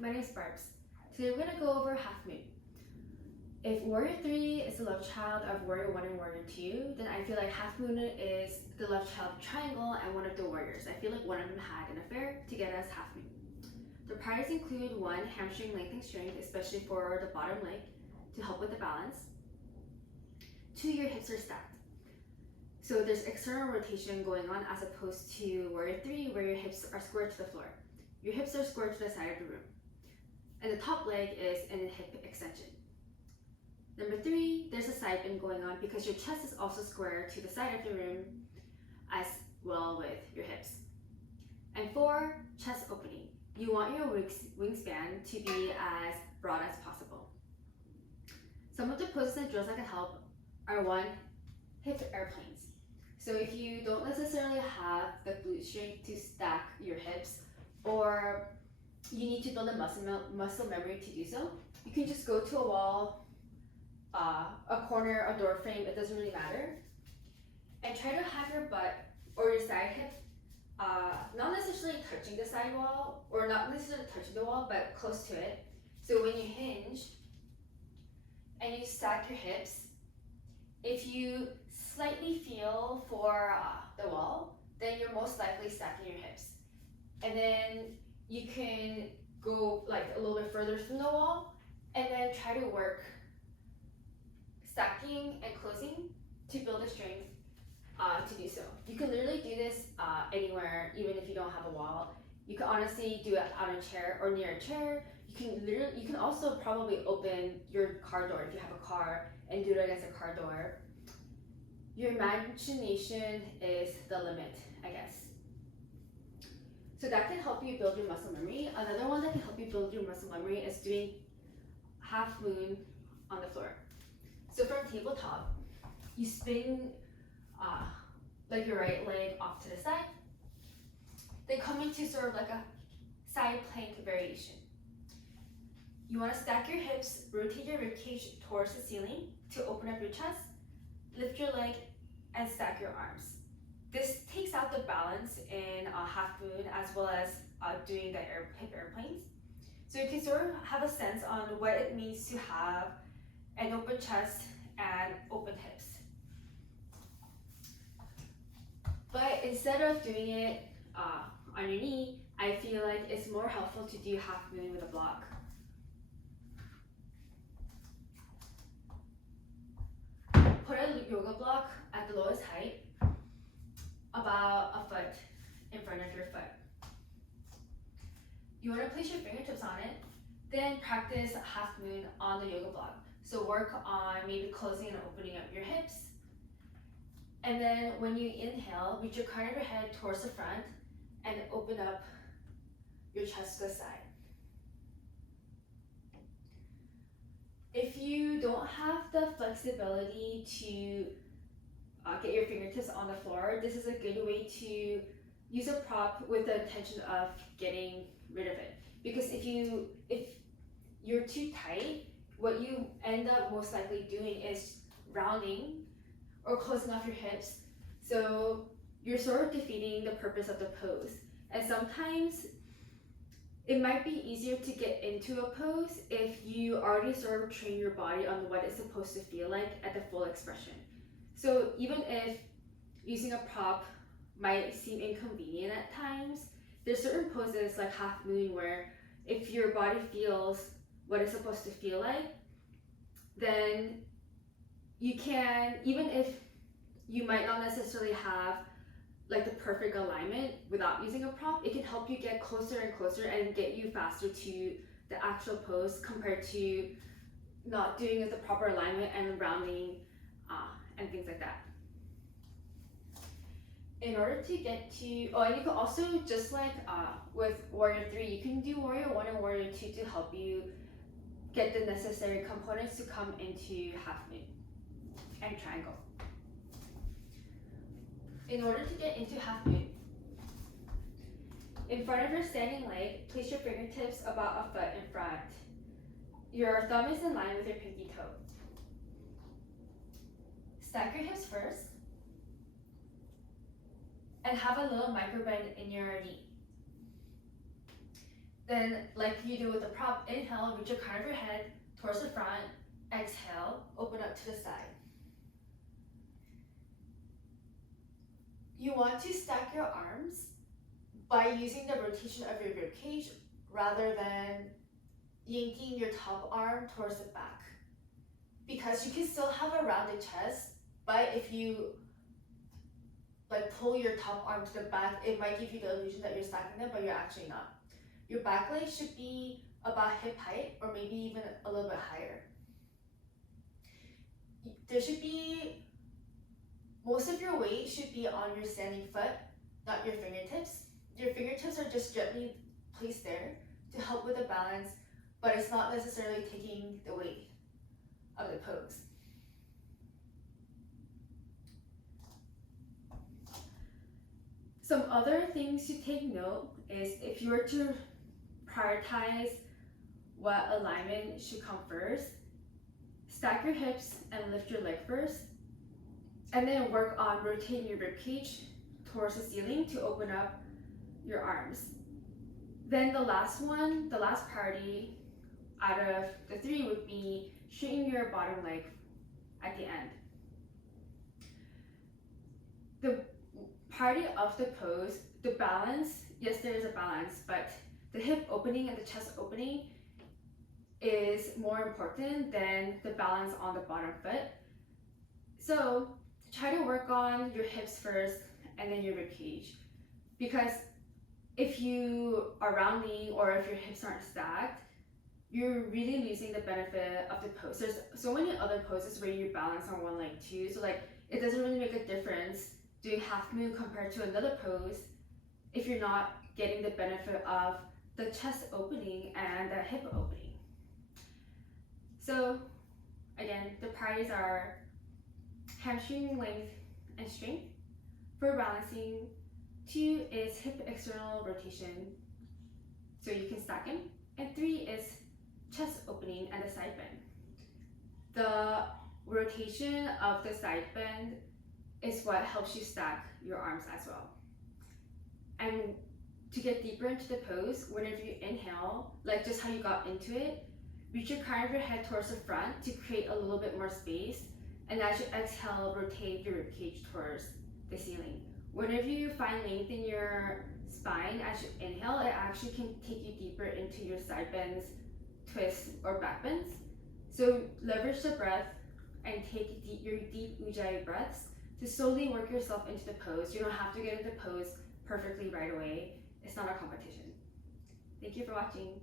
my name is Barbs. Today we're going to go over half moon. If Warrior 3 is the love child of Warrior 1 and Warrior 2, then I feel like half moon is the love child of Triangle and one of the warriors. I feel like one of them had an affair to get us half moon. The priorities include 1. Hamstring lengthening strength, especially for the bottom leg, to help with the balance. 2. Your hips are stacked. So there's external rotation going on as opposed to Warrior 3 where your hips are squared to the floor. Your hips are squared to the side of the room. And the top leg is in a hip extension. Number 3, there's a side bend going on because your chest is also square to the side of the room as well with your hips. And 4, chest opening. You want your wingspan to be as broad as possible. Some of the poses and drills that can help are 1, hip airplanes. So if you don't necessarily have the glute strength to stack your hips, or you need to build a muscle memory to do so, you can just go to a wall, a corner, a door frame, it doesn't really matter, and try to have your butt or your side hip not necessarily touching the side wall, or not necessarily touching the wall, but close to it. So when you hinge and you stack your hips, if you slightly feel for the wall, then you're most likely stacking your hips. And then you can go like a little bit further from the wall and then try to work stacking and closing to build the strength to do so. You can literally do this anywhere, even if you don't have a wall. You can honestly do it on a chair or near a chair. You can also probably open your car door if you have a car and do it against a car door. Your imagination is the limit, I guess. So that can help you build your muscle memory. Another one that can help you build your muscle memory is doing half moon on the floor. So from tabletop, you spin like your right leg off to the side, then come into sort of like a side plank variation. You want to stack your hips, rotate your ribcage towards the ceiling to open up your chest, lift your leg, and stack your arms. This takes out the balance in half moon as well as doing the hip airplanes. So you can sort of have a sense on what it means to have an open chest and open hips. But instead of doing it on your knee, I feel like it's more helpful to do half moon with a block. Put a yoga block at the lowest height, about a foot in front of your foot. You want to place your fingertips on it, then practice half moon on the yoga block. So work on maybe closing and opening up your hips. And then when you inhale, reach your crown of your head towards the front and open up your chest to the side. If you don't have the flexibility to get your fingertips on the floor, this is a good way to use a prop with the intention of getting rid of it. Because if you're too tight, what you end up most likely doing is rounding or closing off your hips. So you're sort of defeating the purpose of the pose. And sometimes it might be easier to get into a pose if you already sort of train your body on what it's supposed to feel like at the full expression. So even if using a prop might seem inconvenient at times, there's certain poses like half moon where if your body feels what it's supposed to feel like, then you can, even if you might not necessarily have like the perfect alignment without using a prop, it can help you get closer and closer and get you faster to the actual pose compared to not doing it the proper alignment and rounding and things like that. In order to get to, and you can also, just like with Warrior 3, you can do Warrior 1 and Warrior 2 to help you get the necessary components to come into half moon and triangle. In order to get into half moon, in front of your standing leg, place your fingertips about a foot in front. Your thumb is in line with your pinky toe. Stack your hips first and have a little micro bend in your knee. Then, like you do with the prop, inhale, reach your crown of your head towards the front. Exhale, open up to the side. You want to stack your arms by using the rotation of your rib cage rather than yanking your top arm towards the back. Because you can still have a rounded chest, but if you pull your top arm to the back, it might give you the illusion that you're stacking them, but you're actually not. Your back leg should be about hip height or maybe even a little bit higher. There should be, most of your weight should be on your standing foot, not your fingertips. Your fingertips are just gently placed there to help with the balance, but it's not necessarily taking the weight of the pose. Some other things to take note is if you were to prioritize what alignment should come first, stack your hips and lift your leg first, and then work on rotating your rib cage towards the ceiling to open up your arms. Then the last priority out of the three would be straighten your bottom leg at the end. The priority of the pose, the balance, yes, there is a balance, but the hip opening and the chest opening is more important than the balance on the bottom foot. So try to work on your hips first and then your rib cage, because if you are rounding or if your hips aren't stacked, you're really losing the benefit of the pose. There's so many other poses where you balance on one leg too, so it doesn't really make a difference doing half moon compared to another pose if you're not getting the benefit of the chest opening and the hip opening. So again, the priorities are hamstring length and strength for balancing. 2 is hip external rotation, so you can stack them. And 3 is chest opening and the side bend. The rotation of the side bend is what helps you stack your arms as well. And to get deeper into the pose, whenever you inhale, like just how you got into it, reach your crown of your head towards the front to create a little bit more space. And as you exhale, rotate your ribcage towards the ceiling. Whenever you find length in your spine as you inhale, it actually can take you deeper into your side bends, twists, or back bends. So leverage the breath and take your deep ujjayi breaths to slowly work yourself into the pose. You don't have to get into pose perfectly right away. It's not a competition. Thank you for watching.